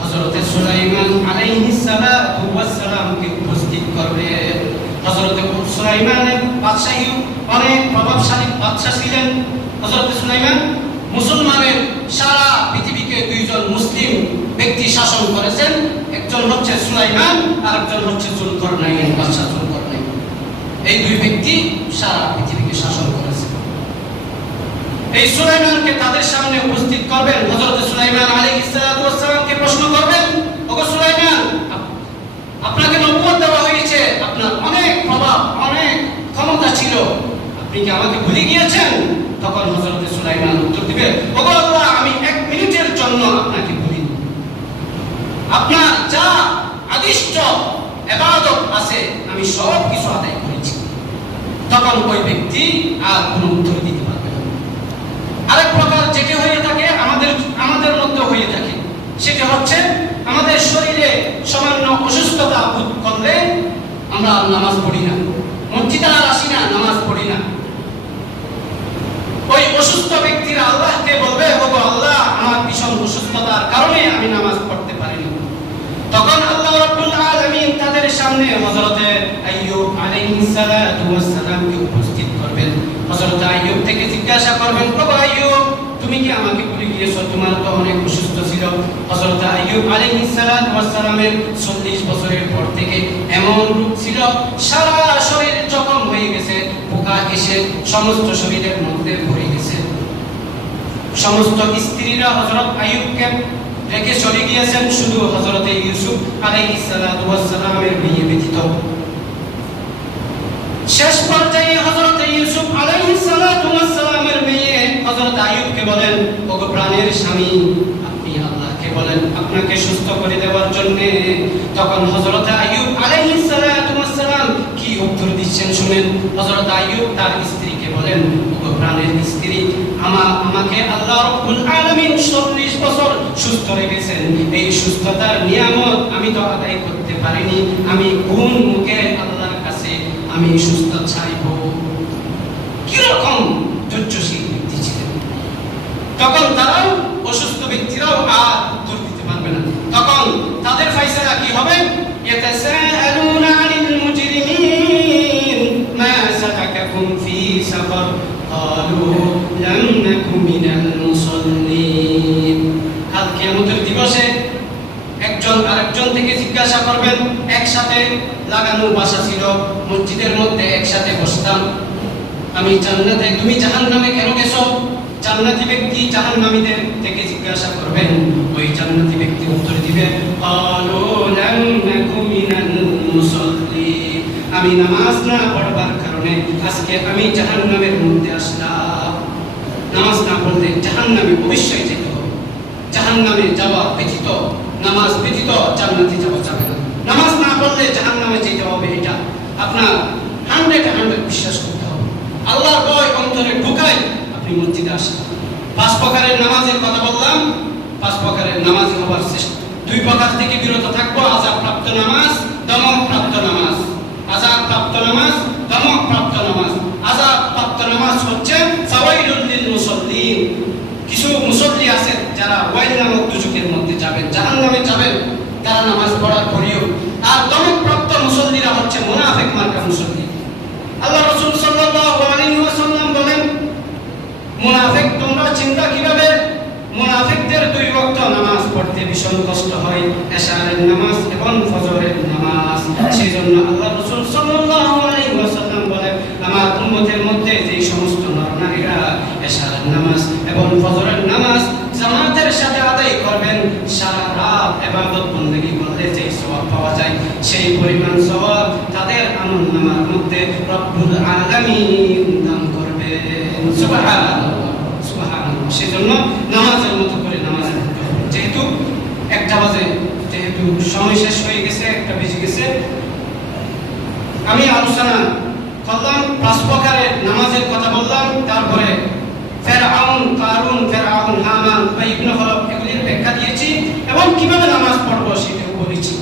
হযরতে সুলাইমান আলাইহিস সালাতু ওয়াস সালামকে উপস্থিত করবেন। হযরতে সুলাইমানের বাদশাহী অনেক প্রভাবশালী বাদশা ছিলেন। হযরতে সুলাইমান মুসলমানের সারা পৃথিবীকে দুইজন মুসলিম ব্যক্তি শাসন করেছেন, একজন হচ্ছে সুলাইমান আর একজন হচ্ছে যুলকারনাইন, বাদশা যুলকারনাইন। এই দুই ব্যক্তি সারা পৃথিবীকে শাসন করেছেন। এই সুলাইমানকে তাদের সামনে উপস্থিত করবেন। হযরত সুলাইমান আলাইহিস সালাতু ওয়াস সালামকে প্রশ্ন করবেন, ওগো সুলাইমান, আপনাকে নবুয়ত দেওয়া হয়েছে, আপনার অনেক প্রভাব, অনেক ক্ষমতা ছিল, আপনি কি আমাকে ভুলে গিয়েছেন? তখন হযরত সুলাইমান উত্তর দিবে, ওগো আল্লাহ, আমি 1 মিনিটের জন্য আপনাকে ভুলিনি, আপনার যা আদিষ্ট ইবাদত আছে আমি সব কিছু আদায় করেছি। তখন ওই ব্যক্তি আর কোনো উত্তর দিতে পারবে না। আরেক প্রকার যেটি হয়ে থাকে, আমাদের মধ্যে হয়ে থাকে, সেটা হচ্ছে আমাদের শরীরে সামান্য অসুস্থতা বোধ করলে আমরা নামাজ পড়ি না, মসজিদে আর আসি না, নামাজ পড়ি না। ওই অসুস্থ ব্যক্তিরা আল্লাহকে বলবে, ওগো আল্লাহ, আমার ভীষণ অসুস্থতার কারণে আমি নামাজ পড়তে পারিনি। তখন আল্লাহ রাব্বুল আলামিন তাদের সামনে হযরতে আইয়ুব আলাইহিস সালাতু ওয়াস সালামকে উপস্থিত করবেন। হযরত আইয়ুব থেকে জিজ্ঞাসা করবেন, ওগো আইয়ুব, তুমি কি আমাকে ভুলে গিয়েছো? তোমার তো অনেক অসুস্থ ছিল। হযরত আইয়ুব আলাইহিস সালাতু ওয়াস সালামের 40 বছরের পর থেকে এমন রোগ ছিল, সারা শরীর জখম হয়ে গেছে, পোকা এসে সমস্ত শরীরের মধ্যে ভরে গেছে। সমস্ত স্ত্রীরা হযরত আইয়ুবকে রেখে চলে গিয়েছেন, শুধু হযরতে ইউসুফ আলাইহিস সালাতু ওয়াস সালামের মেয়ে ব্যতীত। শেষ পর্যায়ে হযরতে ইউসুফ আলাইহিস সালাতু ওয়াস সালামের মেয়ে হযরত আইয়ুবকে বলেন, ওগো প্রাণের স্বামী, আপনি আল্লাহকে বলেন আপনাকে সুস্থ করে দেওয়ার জন্য। তখন হযরত আইয়ুব আলাইহিস সালাতু ওয়াস সালাম কি উত্তর দিচ্ছেন শুনেন। হযরত আইয়ুব তার স্ত্রীকে বলেন, ওগো প্রাণের স্ত্রী, আমাকে আল্লাহ রাব্বুল আলামিন 40 বছর সুস্থ রেখেছেন, এই সুস্থতার নিয়ামত আমি তো আদায় করতে পারিনি, আমি কোন মুখে আল্লাহর কাছে আমি সুস্থ চাইব? কি রকম ধৈর্যশীল ব্যক্তি ছিলেন। তখন তারাও, অসুস্থ ব্যক্তিরাও আর উত্তর দিতে পারবে না। তখন তাদের ফয়সালা কি হবে? ইয়াতাসাআলুনা আনিল মুজরিমিন মা সালাকাকুম ফি সাকার ক্বালু লাম নাকু মিনাল মুসাল্লিন। কাল কিয়ামতের দিবসে একজন আরেকজন থেকে জিজ্ঞাসা করবেন, একসাথে লাগানো বাসা ছিল, মসজিদের মধ্যে একসাথে বসতাম, আমি জান্নাতে, তুমি জাহান্নামে কেন গেছো? জান্নাতি ব্যক্তি জাহান্নামীদের থেকে জিজ্ঞাসা করবেন, ওই জান্নাতি ব্যক্তি উত্তর দিবে, ক্বালু লাম নাকু মিনাল মুসাল্লিন, আমি নামাজ না পড়বার কারণে আজকে আমি জাহান্নামের মধ্যে আসলাম। নামাজ না পড়লে জাহান্নামে অবশ্যই যেতে হবে। জাহান্নামে যাওয়া ব্যতীত, নামাজ ব্যতীত জান্নাতে যাওয়া যাবে না। নামাজ না পড়লে জাহান্নামে যেতে হবে, এটা আপনার 100% বিশ্বাস করতে হবে। আল্লাহর ভয় অন্তরে ঢুকাই আপনি মসজিদে আসেন। 5 প্রকারের নামাজের কথা বললাম, 5 প্রকারের নামাজ হবার চেষ্টা। 2 প্রকার থেকে বিরত থাকবো, আযাব প্রাপ্ত নামাজ, দমক প্রাপ্ত নামাজ। আযাব প্রাপ্ত নামাজ, দমক সারা নামাজ পড়ার পরেও। আর দমকপ্রাপ্ত মুসল্লিরা হচ্ছে মুনাফিক মার্কা মুসল্লি। আল্লাহ রাসূল সাল্লাল্লাহু আলাইহি ওয়াসাল্লাম বলেন, মুনাফিক তোমরা চিন্তা কিভাবে? মুনাফিকদের 2 ওয়াক্ত নামাজ পড়তে ভীষণ কষ্ট হয়, এশারের নামাজ এবং ফজরের নামাজ। সেজন্য আল্লাহ রাসূল সাল্লাল্লাহু আলাইহি ওয়াসাল্লাম বলেন, আমার উম্মতের মধ্যে যে সমস্ত নর-নারীরা এশারের নামাজ এবং ফজরের নামাজ জামাতের সাথে আদায় করবেন, সারা রাত ইবাদত বندگی করলে যে সওয়াব পাওয়া যায়, সেই পরিমাণ সওয়াব তাদের আমলনামার মধ্যে রব্বুল আলামিন দান করবেন। সুবহানাল্লাহ, সুবহানাল্লাহ। সেজন্য নামাজের মতো করে নামাজে পড়তে হবে। যেহেতু 1টা বাজে, যেহেতু সময় শেষ হয়ে গেছে, 1টা বেজে গেছে, আমি আলোচনা করলাম 5 প্রকারের নামাজের কথা বললাম, তারপরে ফেরাউন, কারুন, ফেরাউন, হামান, ইবনে খলব এগুলির ব্যাখ্যা দিয়েছি এবং কিভাবে নামাজ পড়বো সেটাও বলেছি।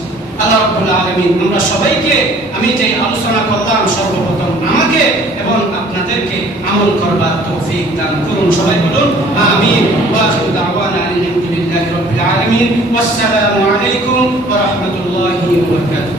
আল্লাহ রাব্বুল আলামিন আমরা সবাইকে, আমি যে আলোচনা করলাম, সর্বপ্রথম আমাকে এবং আপনাদেরকে আমল করবার তৌফিক দান করুন। সবাই বলুন আমিন। ওয়া আখিরু দাওয়ানা আলহামদুলিল্লাহি রাব্বিল আলামিন। ওয়াসসালামু আলাইকুম ওয়া রাহমাতুল্লাহি ওয়া বারাকাতুহু।